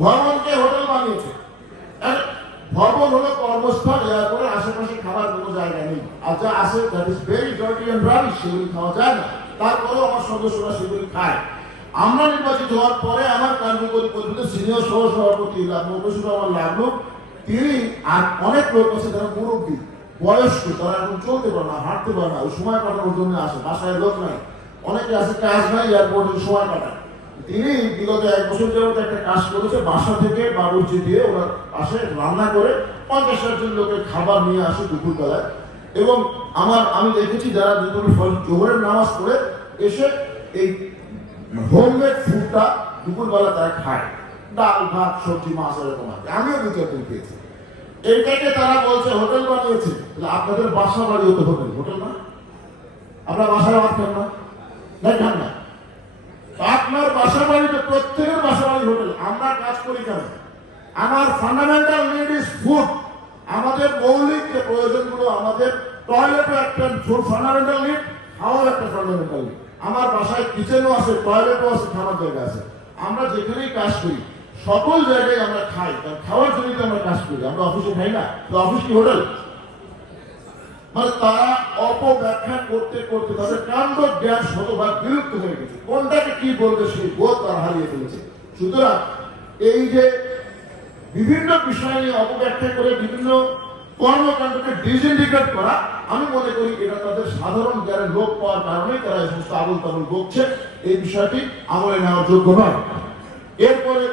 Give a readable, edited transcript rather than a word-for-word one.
ভবনকে hotel বানিয়েছে। ভবন হলো কর্মস্থল, এয়ারপোর্টের আশেপাশে খাবার কোনো জায়গা নেই, আর যা আছে that is very dirty and rubbish, সেগুলি খাওয়া যায় না। তারপরেও আমার সদস্যরা সেগুলি খায়। আমরা নির্বাচিত হওয়ার পরে আমার কার্যকরী পরিষদে সিনিয়র সহ সভাপতি মফিজুর রহমান লাভলু, তিনি আর অনেক লোক আছে যারা মুরব্বী বয়স্ক, তারা এখন চলতে পারে না, হাঁটতে পারে না, ওই সময় কাটানোর জন্য আসে, বাসায় লোক নাই, অনেকে আছে কাজ নাই, এয়ারপোর্টে সময় কাটায়। তিনি বিগত 1 বছর যাবত একটা কাজ করেছে, বাসা থেকে বাবুর্চি দিয়ে ওনার পাশে রান্না করে 50-60 জন লোকের খাবার নিয়ে আসে দুপুরবেলায়। এবং আমি দেখেছি যারা জোহরের নামাজ পড়ে এসে এই হোমমেড ফুডটা দুপুরবেলা তারা খায়, ডাল ভাত সবজি মাছ এরকম আছে। আমিও 2-4 দিন পেয়েছি। এইটাকে তারা বলছে হোটেল বানিয়েছে। আপনাদের বাসা বাড়ি হতে হোটেল, হোটেল না? আপনার বাসায় ভাত খান না, খান না? আপনার বাসা বাড়িতে প্রত্যেকের বাসা বাড়ি হোটেল। আমরা কাজ করি কেন? আমার ফান্ডামেন্টাল নিড ইজ ফুড। আমাদের মৌলিক যে প্রয়োজনগুলো, আমাদের টয়লেটও একটা ফুড ফান্ডামেন্টাল নিড, খাওয়ার একটা ফান্ডামেন্টাল নিড। আমার বাসায় কিচেনও আছে, টয়লেটও আছে, খাওয়ার জায়গা আছে। আমরা যেখানেই কাজ করি সকল জায়গায় আমরা খাই, কারণ খাওয়ার জন্যই আমরা কাজ করি। আমরা অফিসে খাই না, তো অফিস কি হোটেল? মানে তারা অপব্যাখ্যা করতে করতে তাদের কাণ্ড জ্ঞান শতভাগ বিলুপ্ত হয়ে গেছে। কোনটাকে কি বলবে সেই বোধ তারা হারিয়ে ফেলেছে। সুতরাং এই যে বিভিন্ন বিষয় নিয়ে অপব্যাখ্যা করে বিভিন্ন কর্মকাণ্ডকে ডিসইন্ডিকেট করা, আমি মনে করি এটা তাদের সাধারণ জ্ঞানের লোক পাওয়ার কারণে তারা এই সমস্ত আবল তাবল বকছে। এই বিষয়টি আমলে নেওয়ার যোগ্য নয়। এরপরে